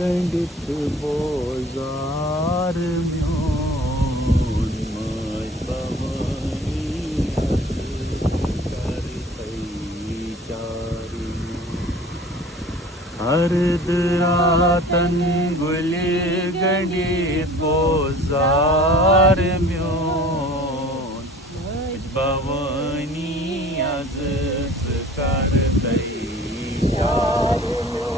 गंडित बोजार म्योन मज भवानी हरदरातन गुले गंडित बोजार म्योन भवानी आज करतई चार